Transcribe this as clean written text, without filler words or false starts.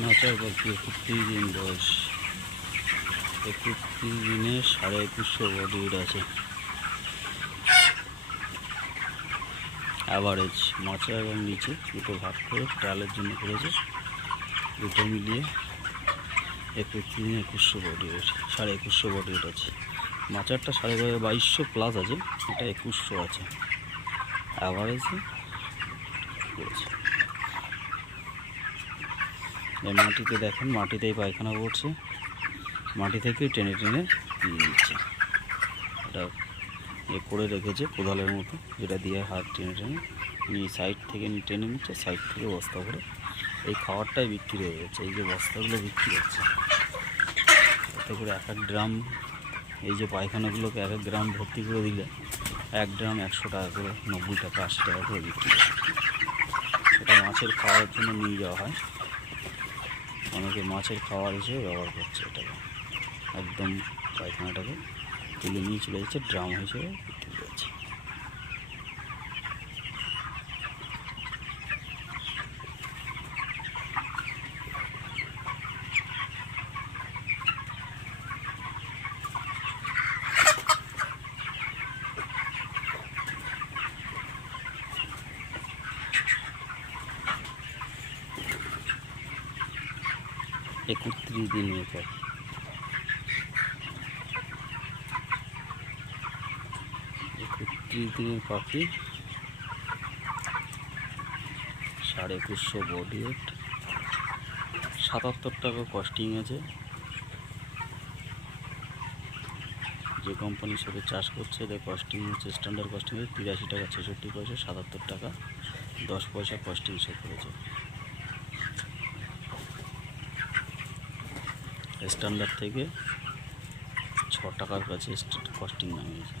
মাচার পাখি 31 দিন বয়স, 31 দিনে 2150 বডি ওয়েট আছে। অ্যাভারেজ মাচা এবং নিচে দুটো ভাগ করে ট্রায়ালের জন্য করেছে, দুটো মিলিয়ে 31 দিনে 2100 বডি ওয়েট, 2150 বডি ওয়েট আছে। মাচারটা 2250 প্লাস আছে, এটা 2100 আছে, অ্যাভারেজে করেছে। এই মাটিতে দেখেন, মাটিতেই পায়খানা পড়ছে, মাটি থেকে টেনে টেনে নিয়ে নিচ্ছে। এটা করে রেখেছে কোদালের মতো, যেটা দিয়ে হাত টেনে টেনে নিয়ে সাইড থেকে টেনে নিচ্ছে, সাইড থেকে বস্তা করে। এই খাবারটাই বিক্রি হয়ে যাচ্ছে, এই যে বস্তাগুলো বিক্রি হচ্ছে, এতে করে এক ড্রাম, এই যে পায়খানাগুলোকে এক গ্রাম ভর্তি করে দিলে 1 ড্রাম 100 টাকা করে, 90 টাকা 80 টাকা করে বিক্রি হয়। এটা মাছের খাওয়ার জন্য নিয়ে যাওয়া হয়, অনেকে মাছের খাওয়ার হিসেবে ব্যবহার করছে। এটাকে একদম পায়খানাটাকে তুলে নিয়ে চলে যাচ্ছে, ড্রাম হিসেবে বিক্রি করছে। একত্রিশ দিনের পাখি, 31 দিনের পাখি, 2150 বডি ওয়েট, 77 টাকা কস্টিং আছে। যে কোম্পানির সাথে চাষ করছে এদের কস্টিং হচ্ছে, স্ট্যান্ডার্ড কস্টিং হচ্ছে 83 টাকা 66 পয়সা, 77 টাকা 10 পয়সা কস্টিং সে করেছে। স্ট্যান্ডার্ড থেকে 6 টাকার কাছে কস্টিং নামিয়েছে।